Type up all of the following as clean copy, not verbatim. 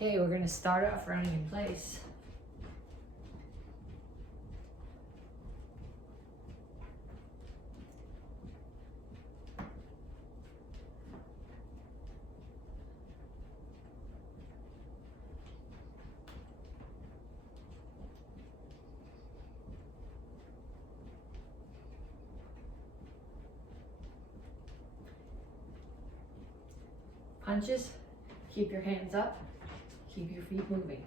Okay, we're going to start off running in place. Punches, keep your hands up, keep your feet moving.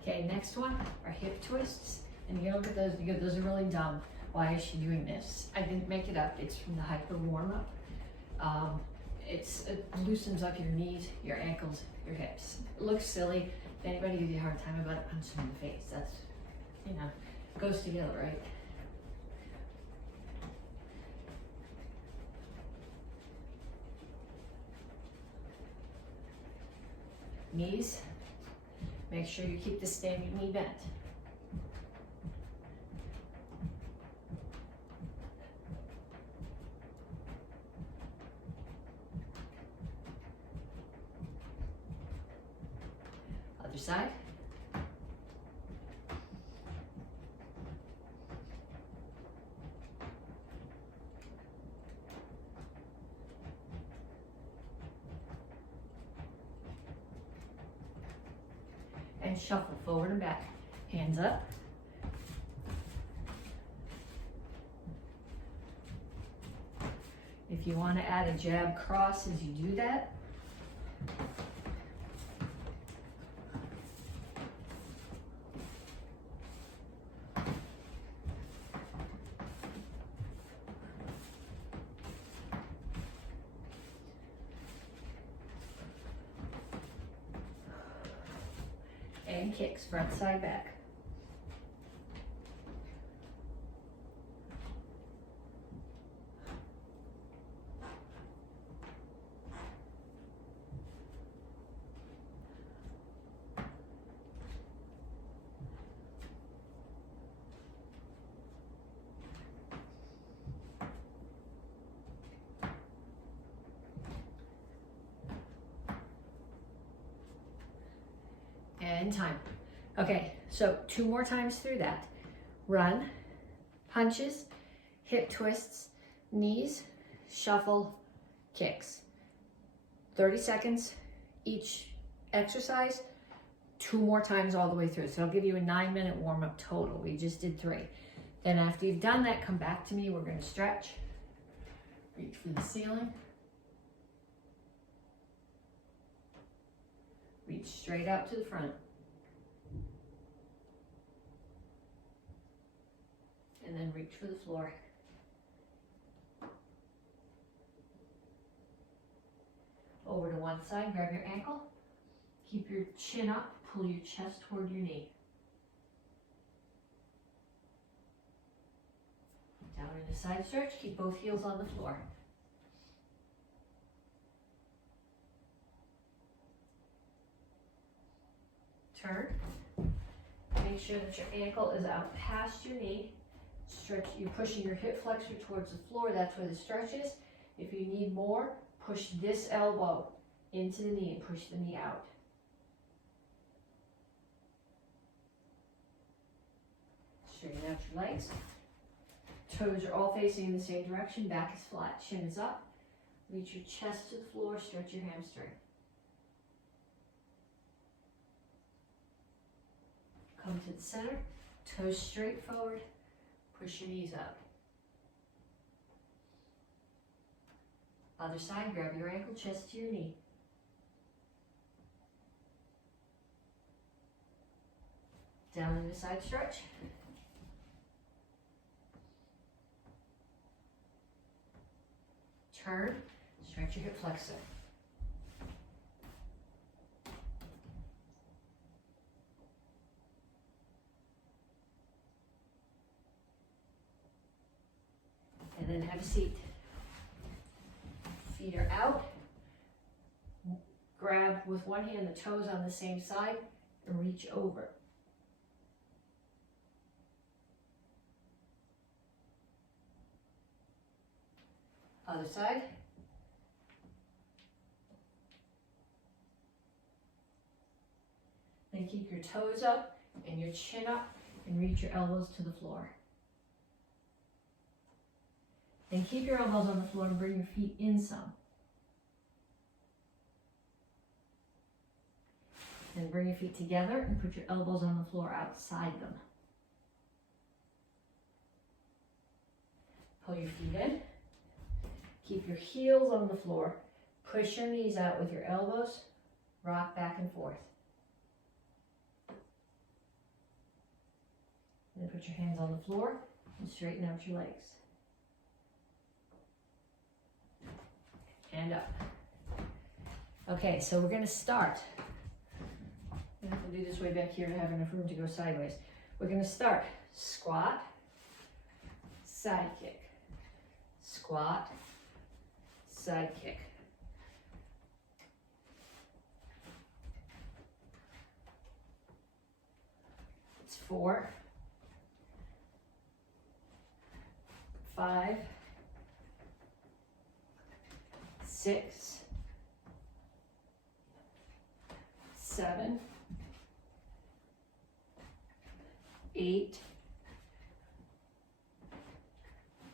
Okay, next one are hip twists. And you look at those, you go, those are really dumb. Why is she doing this? I didn't make it up. It's from the hyper warm-up. It loosens up your knees, your ankles, your hips. It looks silly. If anybody gives you a hard time about it, punch them in the face. That's, you know, goes together, right? Knees. Make sure you keep the standing knee bent. Other side. And shuffle forward and back. Hands up. If you want to add a jab cross as you do that, and kicks front, side, back. And time. Okay, so 2 more times through that. Run, punches, hip twists, knees, shuffle, kicks. 30 seconds each exercise, 2 more times all the way through. So I'll give you a 9-minute warm-up total. We just did 3. Then after you've done that, come back to me. We're going to stretch, reach for the ceiling, reach straight out to the front. And then reach for the floor. Over to one side, grab your ankle. Keep your chin up, pull your chest toward your knee. Down in a side stretch, keep both heels on the floor. Turn. Make sure that your ankle is out past your knee. Stretch, you're pushing your hip flexor towards the floor. That's where the stretch is. If you need more, push this elbow into the knee and push the knee out. Straighten out your legs. Toes are all facing in the same direction. Back is flat, chin is up. Reach your chest to the floor, stretch your hamstring. Come to the center, toes straight forward. Push your knees up. Other side, grab your ankle, chest to your knee. Down in the side stretch. Turn, stretch your hip flexor. And then have a seat. Feet are out. Grab with one hand the toes on the same side and reach over. Other side. Then keep your toes up and your chin up and reach your elbows to the floor. Then keep your elbows on the floor and bring your feet in some. Then bring your feet together and put your elbows on the floor outside them. Pull your feet in. Keep your heels on the floor. Push your knees out with your elbows. Rock back and forth. Then put your hands on the floor and straighten out your legs. And up. Okay, so we're going to start. I have to do this way back here to have enough room to go sideways. We're going to start squat, side kick, squat, side kick. It's 4, 5, 6, 7, 8,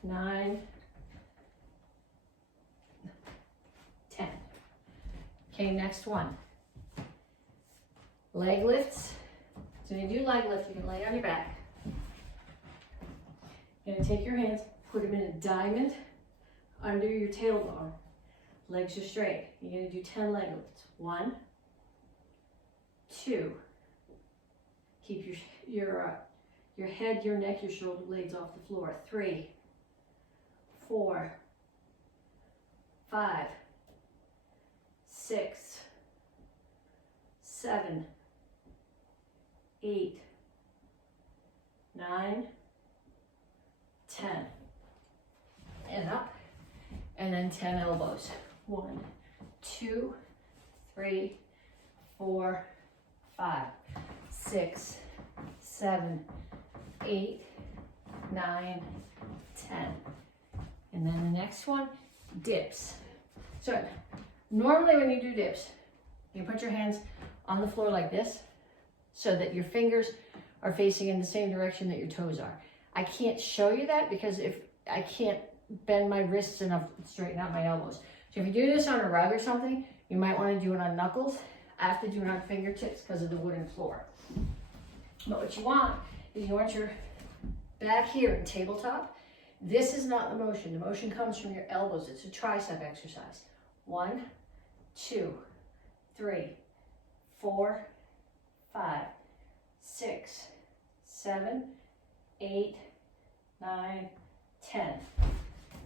9, 10. Okay, next one. Leg lifts. So when you do leg lift, you can lay on your back. You're going to take your hands, put them in a diamond under your tailbone. Legs are straight. You're going to do 10 leg lifts. 1, 2. Keep your head, your neck, your shoulder blades off the floor. 3, 4, 5, 6, 7, 8, 9, 10. And up. And then 10 elbows. 1, 2, 3, 4, 5, 6, 7, 8, 9, 10. And then the next one, dips. So normally when you do dips, you put your hands on the floor like this so that your fingers are facing in the same direction that your toes are. I can't show you that because if I can't bend my wrists enough to straighten out my elbows. So if you do this on a rug or something, you might want to do it on knuckles. I have to do it on fingertips because of the wooden floor. But what you want is you want your back here in tabletop. This is not the motion. The motion comes from your elbows. It's a tricep exercise. 1, 2, 3, 4, 5, 6, 7, 8, 9, 10.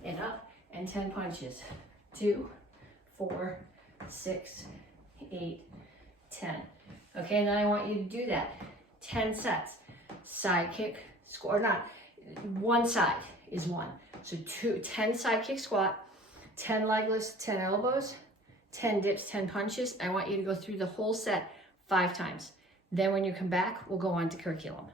And up and 10 punches. 2, 4, 6, 8, 10. Okay, now I want you to do that. 10 sets. Side kick, squat, or not, one side is 1. So 10 side kick squat, 10 leg lifts, 10 elbows, 10 dips, 10 punches. I want you to go through the whole set 5 times. Then when you come back, we'll go on to curriculum.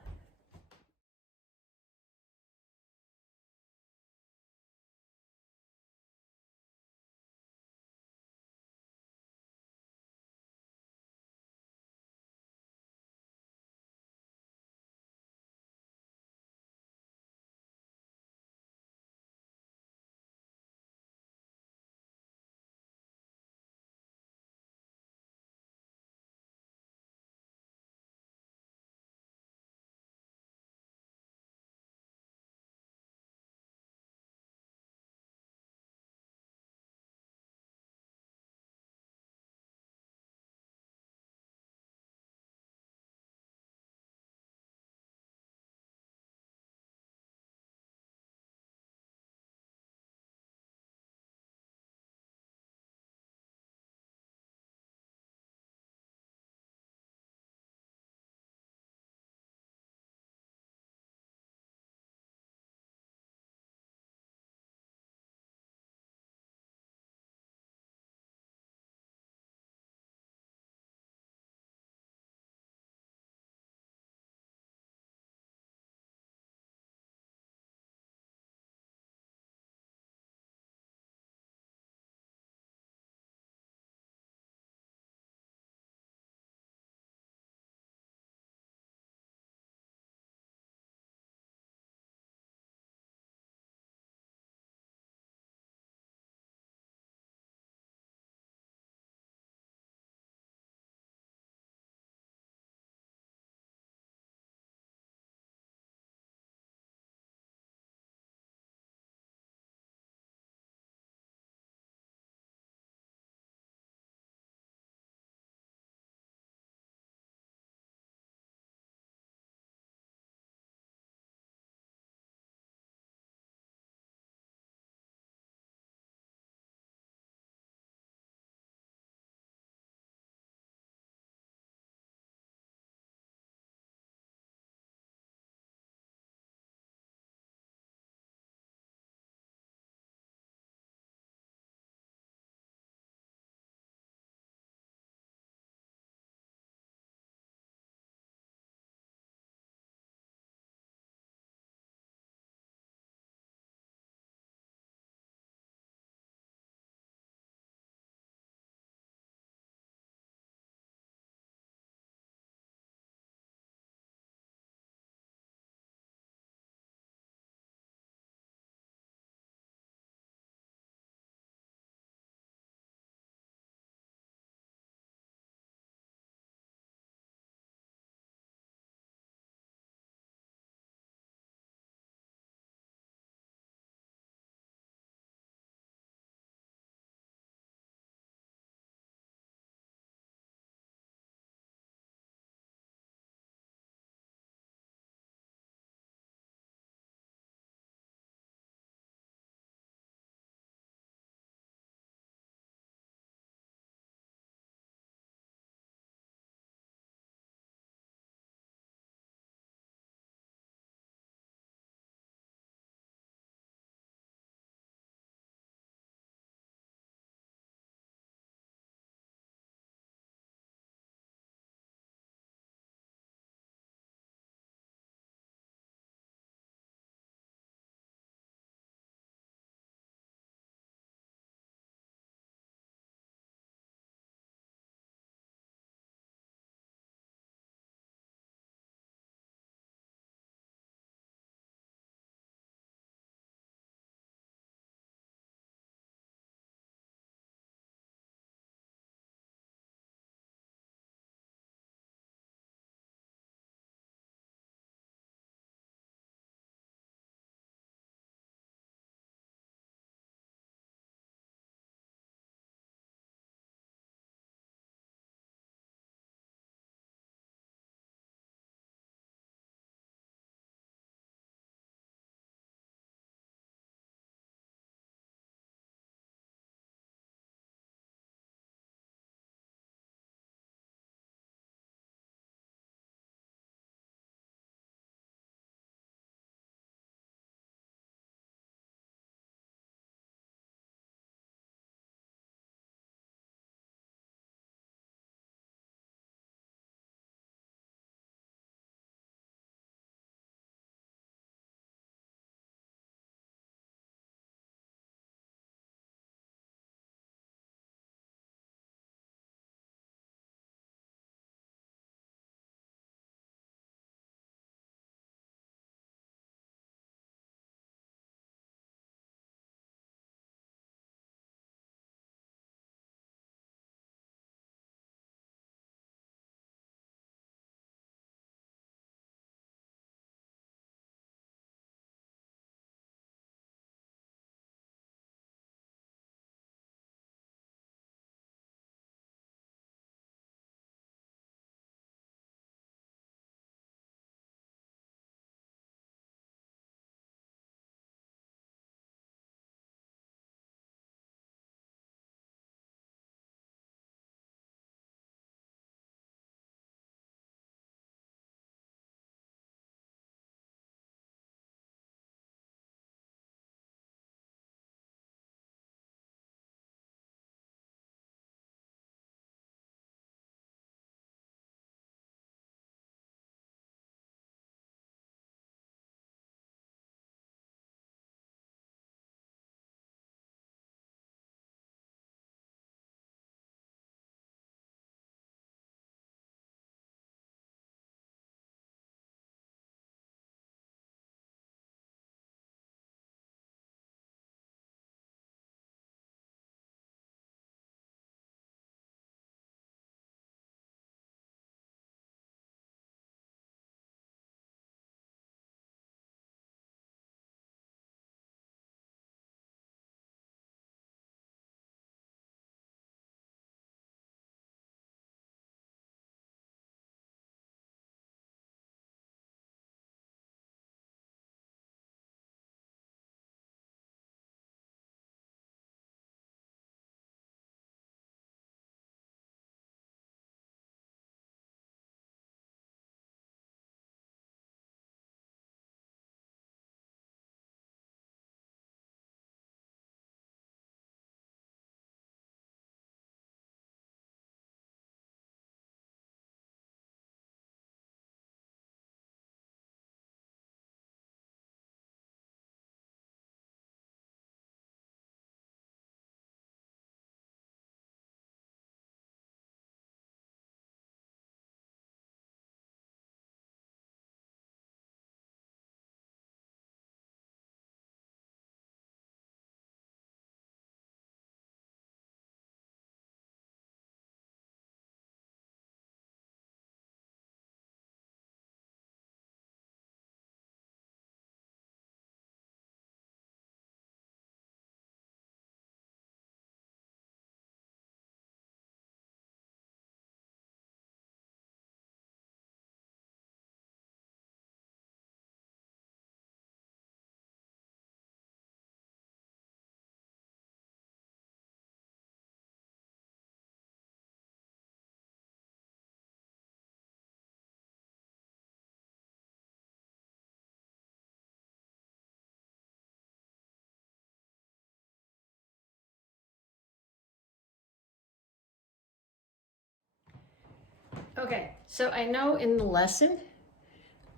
Okay, so I know in the lesson,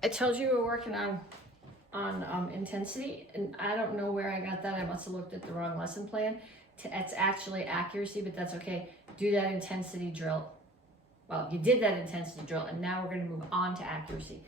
I told you we're working on intensity, and I don't know where I got that. I must have looked at the wrong lesson plan. It's actually accuracy, but that's okay. Do that intensity drill. Well, you did that intensity drill, and now we're going to move on to accuracy.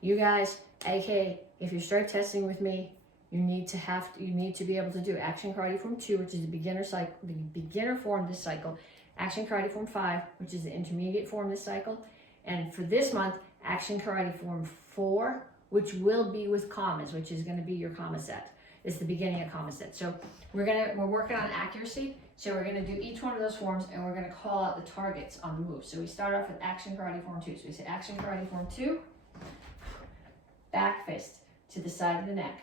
You guys, AK, if you're strike testing with me, you need to be able to do action karate form 2, which is the beginner form this cycle. Action karate form 5, which is the intermediate form this cycle. And for this month, action karate form 4, which will be with commas, which is going to be your comma set. It's the beginning of comma set. So we're working on accuracy. So we're going to do each one of those forms, and we're going to call out the targets on the move. So we start off with action karate form 2. So we say action karate form 2, back fist to the side of the neck,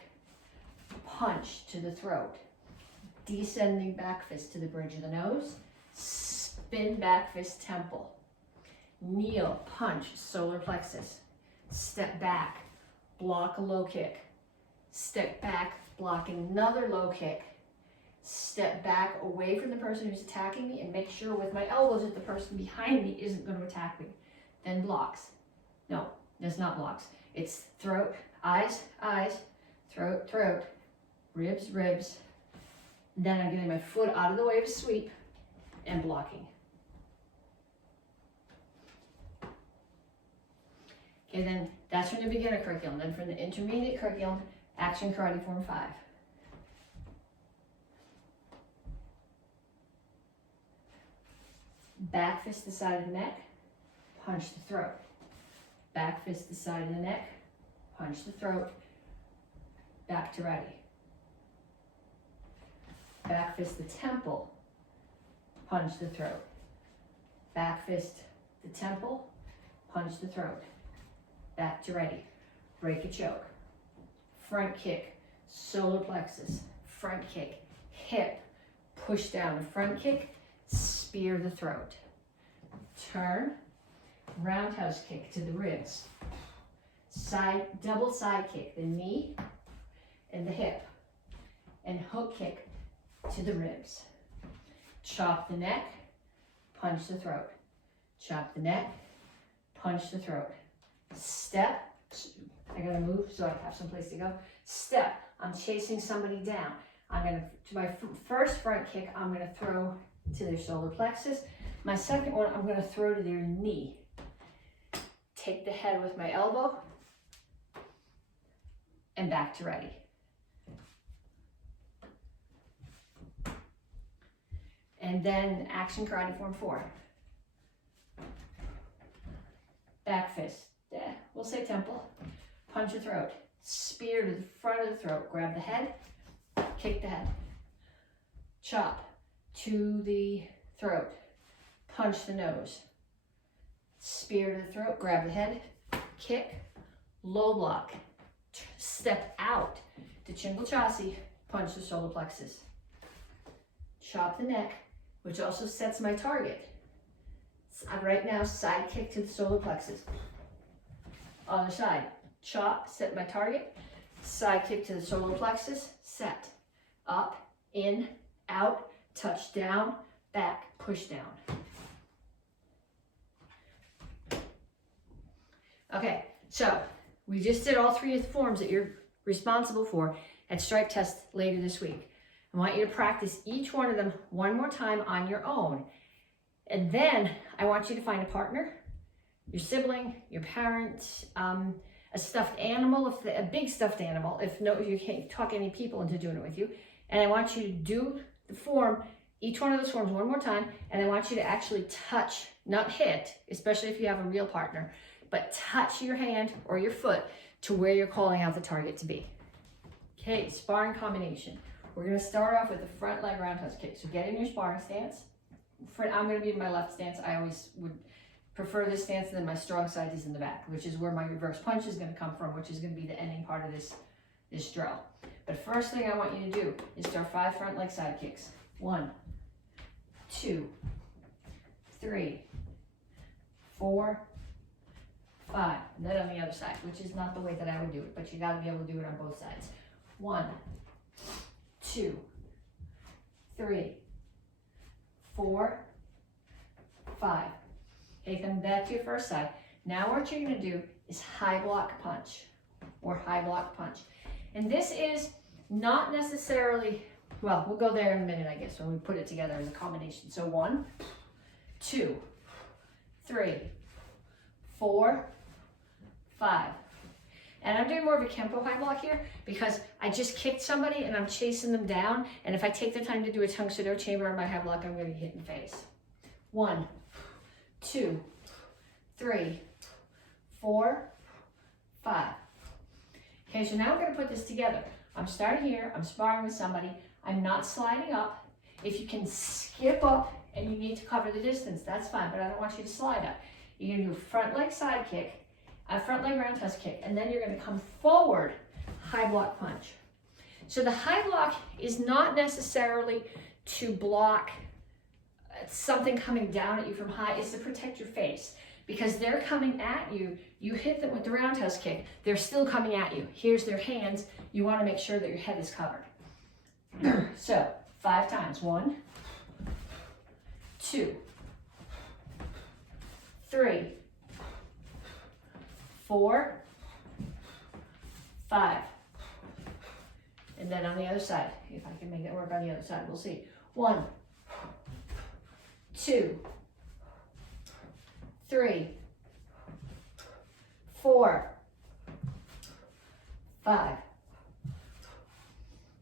punch to the throat, descending back fist to the bridge of the nose, spin back fist temple, kneel, punch, solar plexus, step back, block a low kick, step back, block another low kick, step back away from the person who's attacking me and make sure with my elbows that the person behind me isn't going to attack me. Then blocks. No, there's not blocks. It's throat, eyes, eyes, throat, throat, ribs, ribs. Then I'm getting my foot out of the way of a sweep and blocking. Okay, then that's from the beginner curriculum. Then from the intermediate curriculum, action karate form 5. Back fist the side of the neck, punch the throat. Back fist the side of the neck, punch the throat. Back to ready. Back fist the temple, punch the throat. Back fist the temple, punch the throat. Back to ready. Break a choke. Front kick, solar plexus. Front kick, hip, push down. Front kick, spear the throat. Turn, roundhouse kick to the ribs. Double side kick, the knee and the hip. And hook kick to the ribs. Chop the neck, punch the throat. Chop the neck, punch the throat. Step, I gotta move so I have some place to go. Step, I'm chasing somebody down. To my first front kick, I'm gonna throw to their solar plexus. My second one, I'm gonna throw to their knee. Take the head with my elbow and back to ready. And then action karate form 4. Back fist, we'll say temple, punch the throat, spear to the front of the throat, grab the head, kick the head, chop to the throat, punch the nose, spear to the throat, grab the head, kick, low block, step out to chingle chassi, punch the solar plexus, chop the neck, which also sets my target. Right now, side kick to the solar plexus. Other side, chop, set my target, side kick to the solar plexus, set, up, in, out, touch down, back, push down. Okay, so we just did all 3 of the forms that you're responsible for at strike test later this week. I want you to practice each one of them one more time on your own. And then I want you to find a partner, your sibling, your parent, a stuffed animal, a big stuffed animal, if you can't talk any people into doing it with you. And I want you to do the form, each one of those forms one more time, and I want you to actually touch, not hit, especially if you have a real partner, but touch your hand or your foot to where you're calling out the target to be. Okay, sparring combination. We're gonna start off with the front leg roundhouse kick. So get in your sparring stance. I'm gonna be in my left stance. I always would prefer this stance, and then my strong side is in the back, which is where my reverse punch is gonna come from, which is gonna be the ending part of this drill. But first thing I want you to do is start 5 front leg side kicks. 1, 2, 3, 4, 5. And then on the other side, which is not the way that I would do it, but you gotta be able to do it on both sides. 1, 2, 3, 4, 5. Okay, come back to your first side. Now what you're gonna do is high block punch or high block punch. And this is not necessarily, well, we'll go there in a minute, I guess, when we put it together as a combination. So 1, 2, 3, 4, 5. And I'm doing more of a Kempo high block here because I just kicked somebody and I'm chasing them down. And if I take the time to do a tongue Sudo chamber on my high block, I'm going to be hit in the face. 1, 2, 3, 4, 5. Okay, so now we're going to put this together. I'm starting here. I'm sparring with somebody. I'm not sliding up. If you can skip up and you need to cover the distance, that's fine, but I don't want you to slide up. You're going to do a front leg side kick, a front leg roundhouse kick, and then you're going to come forward, high block punch. So the high block is not necessarily to block something coming down at you from high, it's to protect your face. Because they're coming at you, you hit them with the roundhouse kick, they're still coming at you. Here's their hands, you want to make sure that your head is covered. So 5 times, 1, 2, 3, 4, 5. And then on the other side, if I can make it work on the other side, we'll see. 1, 2, 3, 4, 5.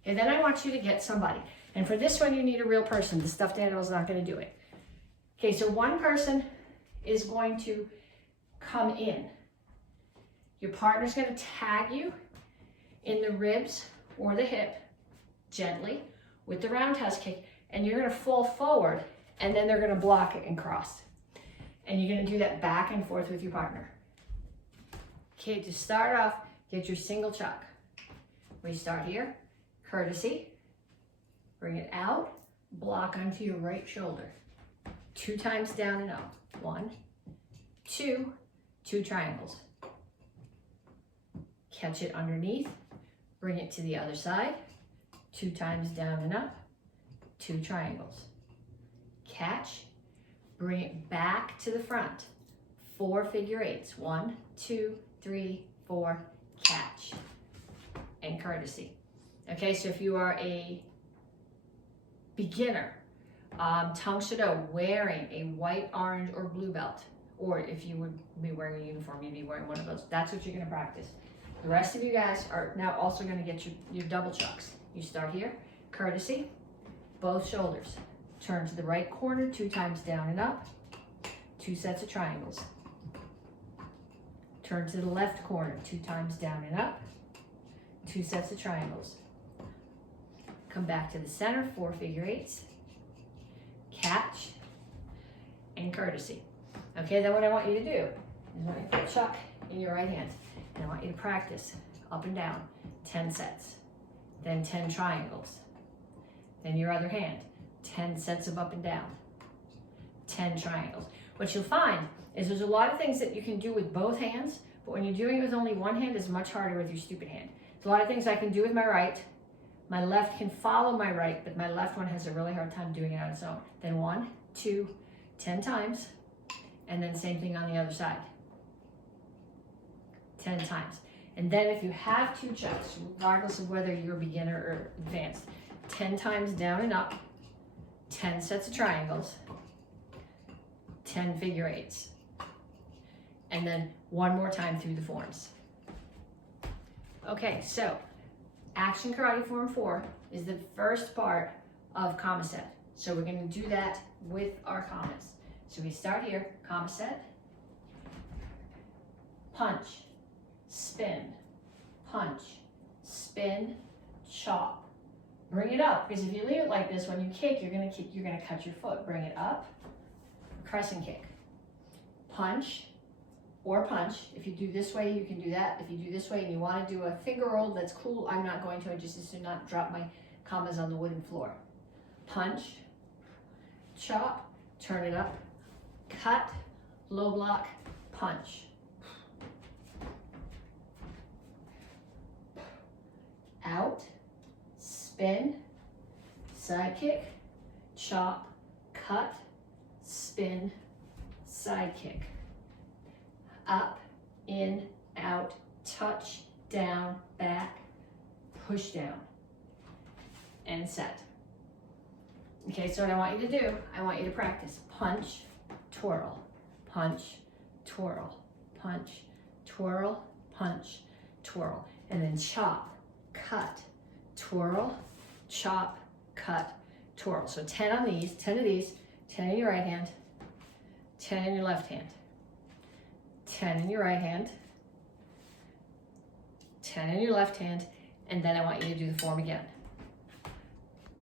And then I want you to get somebody. And for this one, you need a real person. The stuffed animal is not going to do it. Okay, so one person is going to come in. Your partner's going to tag you in the ribs or the hip gently with the roundhouse kick, and you're going to fall forward, and then they're going to block it and cross. And you're going to do that back and forth with your partner. Okay, to start off, get your single chuck. We start here, courtesy, bring it out, block onto your right shoulder. 2 times down and up. 1, 2, 2 triangles. Catch it underneath, bring it to the other side, 2 times down and up, 2 triangles. Catch, bring it back to the front, 4 figure 8s. 1, 2, 3, 4, catch, and courtesy. Okay, so if you are a beginner, tongue Sudo, wearing a white, orange, or blue belt, or if you would be wearing a uniform, you'd be wearing one of those. That's what you're going to practice. The rest of you guys are now also going to get your double chucks. You start here, courtesy, both shoulders. Turn to the right corner, 2 times down and up, 2 sets of triangles. Turn to the left corner, 2 times down and up, 2 sets of triangles. Come back to the center, 4 figure 8s. Catch and courtesy. Okay, then what I want you to do is I want you to put a chuck in your right hand. And I want you to practice up and down, 10 sets, then 10 triangles. Then your other hand, 10 sets of up and down, 10 triangles. What you'll find is there's a lot of things that you can do with both hands, but when you're doing it with only one hand, it's much harder with your stupid hand. There's a lot of things I can do with my right. My left can follow my right, but my left one has a really hard time doing it on its own. Then 1, 2, 10 times, and then same thing on the other side. 10 times. And then if you have 2 chucks, regardless of whether you're a beginner or advanced, 10 times down and up, 10 sets of triangles, 10 figure 8s. And then 1 more time through the forms. Okay, so Action Karate Form 4 is the first part of comma set. So we're going to do that with our commas. So we start here, comma set, punch, spin, punch, spin, chop. Bring it up, because if you leave it like this, when you kick, you're gonna cut your foot. Bring it up, crescent kick, punch or punch. If you do this way, you can do that. If you do this way and you want to do a finger roll, that's cool. I'm not going to. I just to not drop my commas on the wooden floor. Punch, chop, turn it up, cut, low block, punch. Out, spin, side kick, chop, cut, spin, side kick. Up, in, out, touch, down, back, push down, and set. Okay, so what I want you to do, I want you to practice punch, twirl, punch, twirl, punch, twirl, punch, twirl, and then chop, cut, twirl, chop, cut, twirl. So 10 on these, 10 of these, 10 in your right hand, 10 in your left hand, 10 in your right hand, 10 in your left hand, and then I want you to do the form again.